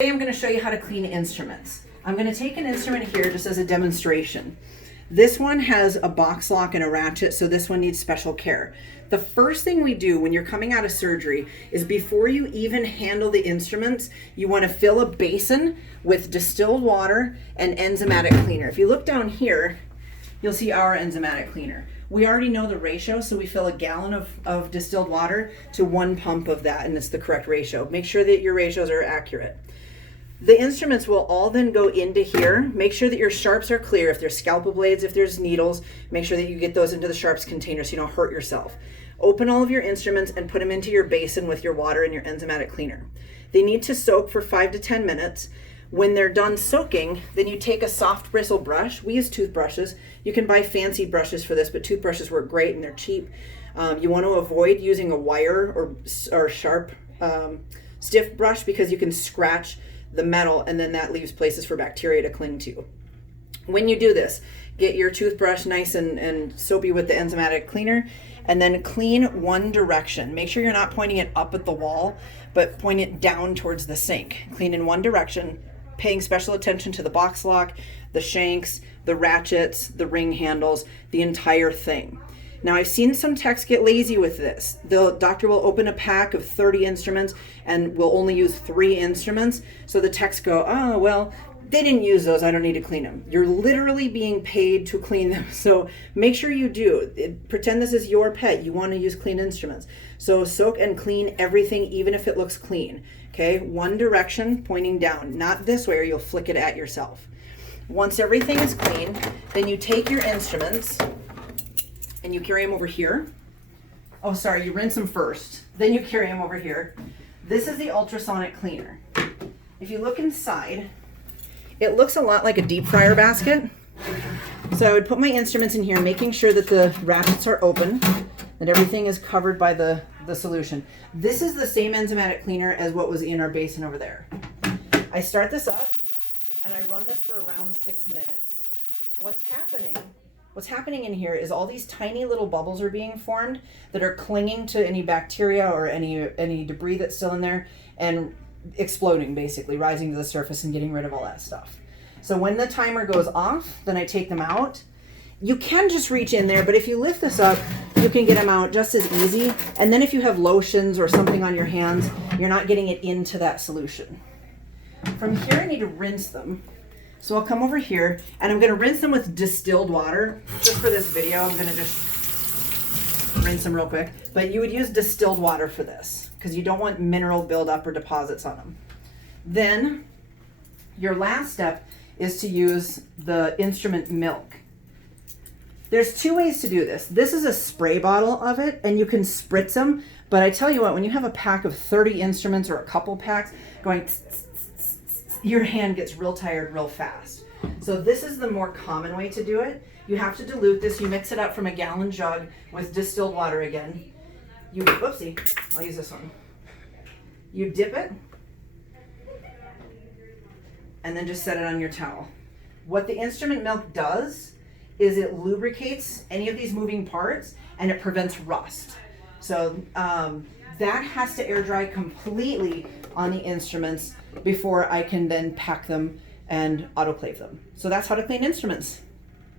Today I'm going to show you how to clean instruments. I'm going to take an instrument here just as a demonstration. This one has a box lock and a ratchet, so this one needs special care. The first thing we do when you're coming out of surgery is before you even handle the instruments, you want to fill a basin with distilled water and enzymatic cleaner. If you look down here, you'll see our enzymatic cleaner. We already know the ratio, so we fill a gallon of distilled water to 1 pump of that, and it's the correct ratio. Make sure that your ratios are accurate. The instruments will all then go into here. Make sure that your sharps are clear. If there's scalpel blades, if there's needles, make sure that you get those into the sharps container so you don't hurt yourself. Open all of your instruments and put them into your basin with your water and your enzymatic cleaner. They need to soak for 5 to 10 minutes. When they're done soaking, then you take a soft bristle brush. We use toothbrushes. You can buy fancy brushes for this, but toothbrushes work great and they're cheap. You want to avoid using a wire or sharp, stiff brush because you can scratch the metal and then that leaves places for bacteria to cling to. When you do this, get your toothbrush nice and soapy with the enzymatic cleaner and then clean one direction. Make sure you're not pointing it up at the wall, but point it down towards the sink. Clean in one direction, paying special attention to the box lock, the shanks, the ratchets, the ring handles, the entire thing. Now I've seen some techs get lazy with this. The doctor will open a pack of 30 instruments and will only use 3 instruments. So the techs go, oh, well, they didn't use those, I don't need to clean them. You're literally being paid to clean them. So make sure you do. Pretend this is your pet. You want to use clean instruments. So soak and clean everything, even if it looks clean. Okay, one direction pointing down, not this way or you'll flick it at yourself. Once everything is clean, then you take your instruments and you carry them over here. Oh, sorry, you rinse them first. Then you carry them over here. This is the ultrasonic cleaner. If you look inside, it looks a lot like a deep fryer basket. So I would put my instruments in here, making sure that the ratchets are open, that everything is covered by the solution. This is the same enzymatic cleaner as what was in our basin over there. I start this up and I run this for around 6 minutes. What's happening in here is all these tiny little bubbles are being formed that are clinging to any bacteria or any debris that's still in there and exploding, basically rising to the surface and getting rid of all that stuff. So when the timer goes off, then I take them out. You can just reach in there, but if you lift this up, you can get them out just as easy. And then if you have lotions or something on your hands, you're not getting it into that solution. From here, I need to rinse them. So I'll come over here and I'm going to rinse them with distilled water. Just for this video, I'm going to just rinse them real quick. But you would use distilled water for this because you don't want mineral buildup or deposits on them. Then your last step is to use the instrument milk. There's 2 ways to do this. This is a spray bottle of it and you can spritz them. But I tell you what, when you have a pack of 30 instruments or a couple packs going tss, tss, your hand gets real tired real fast. So this is the more common way to do it. You have to dilute this. You mix it up from a gallon jug with distilled water again. Whoopsie, I'll use this one. You dip it and then just set it on your towel. What the instrument milk does is it lubricates any of these moving parts and it prevents rust. So that has to air dry completely on the instruments before I can then pack them and autoclave them. So that's how to clean instruments.